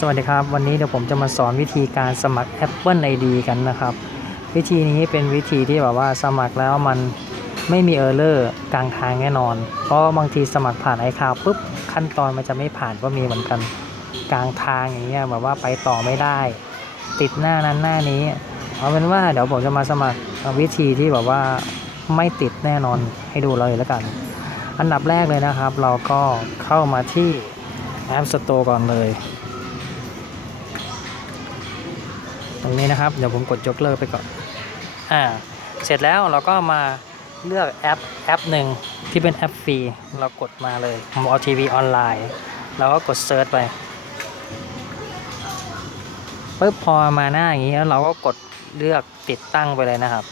สวัสดีครับ วันนี้เดี๋ยวผมจะมาสอนวิธีการสมัคร Apple ID กันนะครับ วิธีนี้เป็นวิธีที่แบบว่าสมัครแล้วมันไม่มีเออร์เลอร์กลางทางแน่นอน เพราะบางทีสมัครผ่านไอคาวปุ๊บขั้นตอนมันจะไม่ผ่านก็มีเหมือนกันกลางทางอย่างเงี้ยแบบว่าไปต่อไม่ได้ ติดหน้านั้นหน้านี้ เอาเป็นว่าเดี๋ยวผมจะมาสมัครวิธีที่แบบว่าไม่ติดแน่นอนให้ดูเลยแล้วกัน อันดับแรกเลยนะครับ เราก็เข้ามาที่ App Store ก่อนเลย ตรงนี้นะครับเดี๋ยวผมกดยกเลิกไปก่อนอ่าเสร็จแล้วเราก็มาเลือกแอปแอปหนึ่งที่เป็นแอปฟรีเรากดมาเลยมอทีวีออนไลน์เราก็กดเซิร์ชไปปุ๊บพอมาหน้าอย่างนี้แล้วเราก็กดเลือกติดตั้งไปเลยนะครับ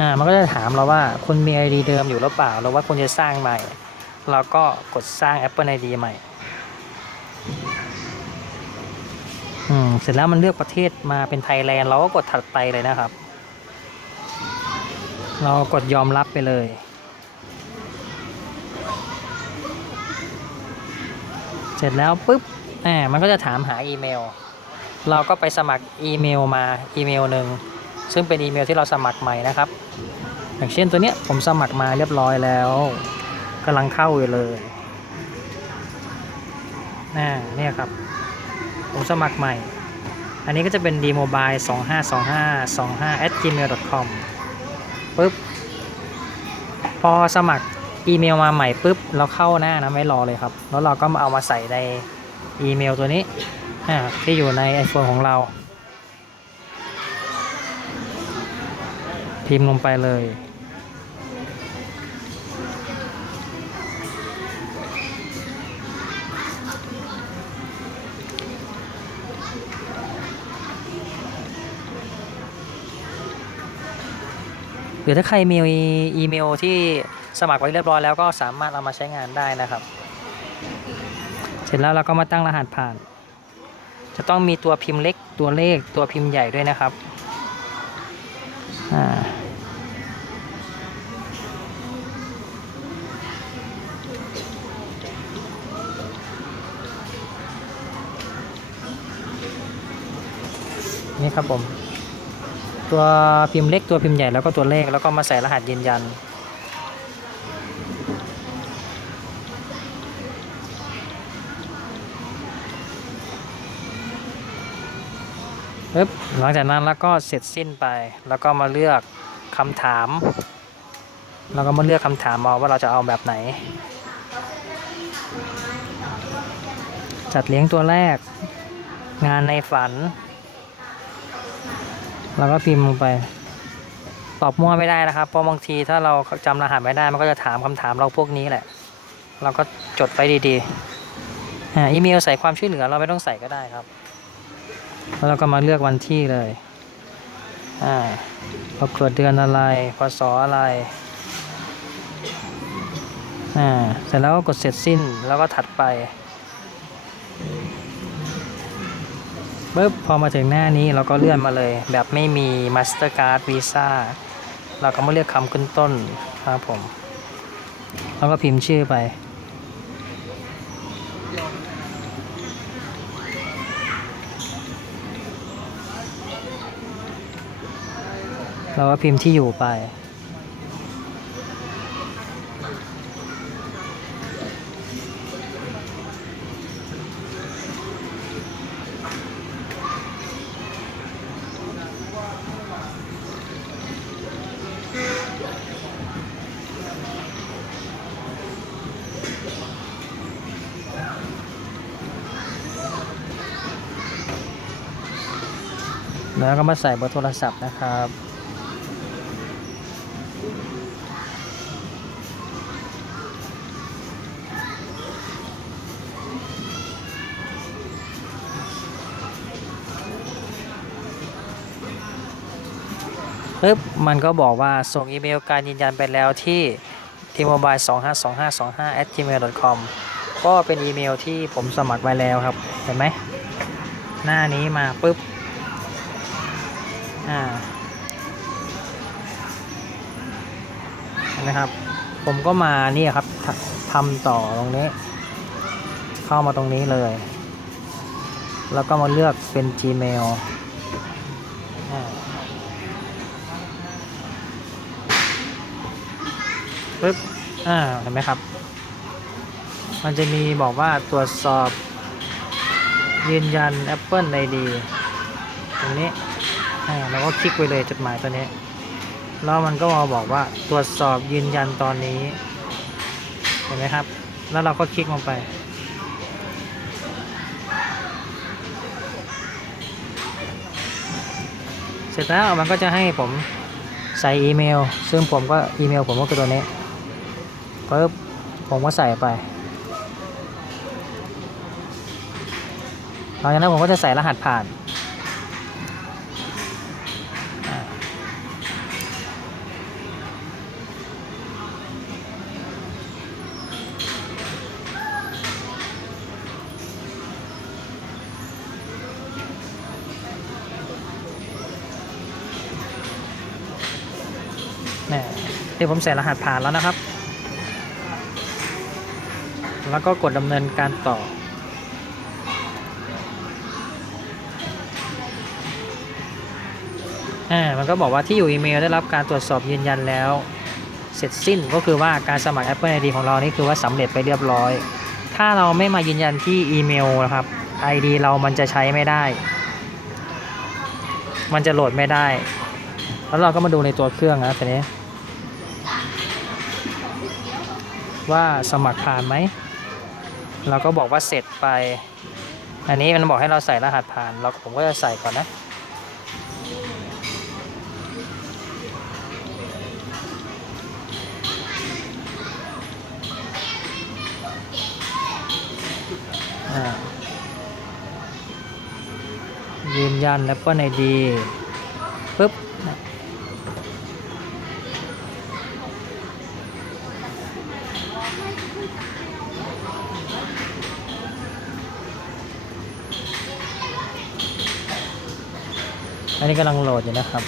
อ่ามันก็จะถามเราว่าคุณมี ID เดิมอยู่หรือเปล่าหรือว่าคุณจะสร้างใหม่ เราก็กดสร้าง Apple ID ใหม่ อืมเสร็จแล้วมันเลือกประเทศมาเป็นไทยแลนด์เราก็กดถัดไปเลยนะครับ เรากดยอมรับไปเลยเสร็จแล้วปุ๊บ อ่า มันก็จะถามหาอีเมล เราก็ไปสมัครอีเมลมาอีเมลหนึ่ง ซึ่งเป็นอีเมลที่เราสมัครใหม่นะครับ อย่างเช่นตัวเนี้ยผมสมัครมาเรียบร้อยแล้วกำลังเข้าอยู่เลย อ่า เนี่ยครับ ผมสมัครใหม่ อันนี้ก็จะเป็น d m o b i l e 2525 25 at gmail com ปุ๊บ พอสมัครอีเมลมาใหม่ปุ๊บ เราเข้าหน้านะไม่รอเลยครับ แล้วเราก็มาเอามาใส่ในอีเมลตัวนี้ที่อยู่ใน iPhone ของเรา พิมพ์ลงไปเลย รือถ้าใครมีอีเมลที่สมัครไว้เรียบร้อยแล้วก็สามารถเอามาใช้งานได้นะครับ เสร็จแล้วเราก็มาตั้งรหัสผ่าน จะต้องมีตัวพิมพ์เล็กตัวเลขตัวพิมพ์ใหญ่ด้วยนะครับอ่านี่ครับผม ตัวพิมพ์เล็กตัวพิมพ์ใหญ่แล้วก็ตัวเลขแล้วก็มาใส่รหัสยืนยันปึ๊บหลังจากนั้นแล้วก็เสร็จสิ้นไป แล้วก็มาเลือกคำถามเราก็มาเลือกคำถามเอาว่าเราจะเอาแบบไหน จัดเลี้ยงตัวแรก งานในฝัน เราก็พิมพ์ลงไป ตอบมั่วไม่ได้นะครับ เพราะบางทีถ้าเราจำรหัสไม่ได้ มันก็จะถามคำถามเราพวกนี้แหละ เราก็จดไปดีๆอ่าอีเมลใส่ความช่วยเหลือเราไม่ต้องใส่ก็ได้ครับ แล้วเราก็มาเลือกวันที่เลยอ่าเราเกิดเดือนอะไร พศอะไรอ่าเสร็จแล้วก็กดเสร็จสิ้นแล้วก็ถัดไป ปึ๊บพอมาถึงหน้านี้เราก็เลื่อนมาเลย แบบไม่มี Mastercard Visa เราก็มาเลือกคำขึ้นต้นครับผม แล้วก็พิมพ์ชื่อไป เราก็พิมพ์ที่อยู่ไป แล้วก็มาใส่เบอร์โทรศัพท์นะครับ ปึ๊บ มันก็บอกว่าส่งอีเมลการยืนยันไปแล้วที่ t m o b i l e 252525 at gmail com ก็เป็นอีเมลที่ผมสมัครไว้แล้วครับ เห็นไหม หน้านี้มา ปึ๊บ อ่านไหมครับ ผมก็มานี่ครับทำต่อตรงนี้ เข้ามาตรงนี้เลย แล้วก็มาเลือกเป็น Gmail ปึ๊บ อ่า เห็นไหมครับ มันจะมีบอกว่าตรวจสอบยืนยัน Apple ID ตรงนี้ อ่าแล้วก็คลิกไปเลยจดหมายตัวนี้ แล้วมันก็มาบอกว่าตรวจสอบยืนยันตอนนี้ เห็นไหมครับ แล้วเราก็คลิกลงไป เสร็จแล้วมันก็จะให้ผมใส่อีเมล ซึ่งผมก็อีเมลผมก็คือตัวนี้ปึ๊บผมก็ใส่ไปหลังจากนั้นผมก็จะใส่รหัสผ่าน นี่ยที่ผมใส่รหัสผ่านแล้วนะครับ แล้วก็กดดำเนินการต่อ อ่า มันก็บอกว่าที่อยู่อีเมลได้รับการตรวจสอบยืนยันแล้ว เสร็จสิ้นก็คือว่าการสมัคร Apple ID ของเรานี่คือว่าสำเร็จไปเรียบร้อย ถ้าเราไม่มายืนยันที่อีเมลนะครับ ID เรามันจะใช้ไม่ได้ มันจะโหลดไม่ได้ แล้วเราก็มาดูในตัวเครื่องนะทีนี้ ว่าสมัครผ่านไหม เราก็บอกว่าเสร็จไป อันนี้มันบอกให้เราใส่รหัสผ่าน เราผมก็จะใส่ก่อนนะ ยืนยัน Apple ID ปึ๊บ อันนี้กำลังโหลดอยู่นะครับ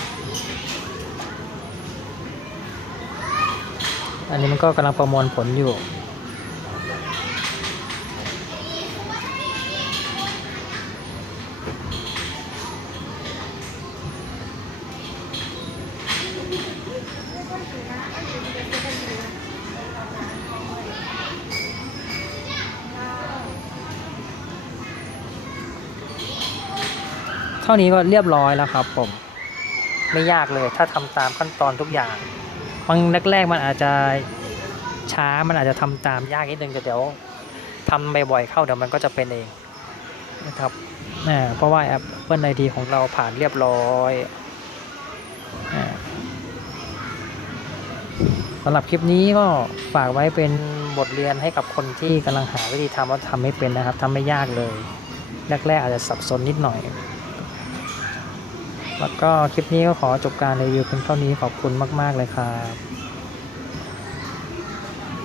อันนี้มันก็กำลังประมวลผลอยู่ ท่านี้ก็เรียบร้อยแล้วครับผมไม่ยากเลยถ้าทำตามขั้นตอนทุกอย่างบางแรกๆมันอาจจะช้ามันอาจจะทำตามยากนิดนึงแต่เดี๋ยวทำบ่อยๆเข้าเดี๋ยวมันก็จะเป็นเองนะครับอ่าเพราะว่าแอปเปิลไอดีของเราผ่านเรียบร้อยสำหรับคลิปนี้ก็ฝากไว้เป็นบทเรียนให้กับคนที่กำลังหาวิธีทำว่าทำไม่เป็นนะครับทำไม่ยากเลย แรกๆอาจจะสับสนนิดหน่อย แล้วก็คลิปนี้ก็ขอจบการรีวิวเพียงเท่านี้ขอบคุณมาก ๆ เลยครับ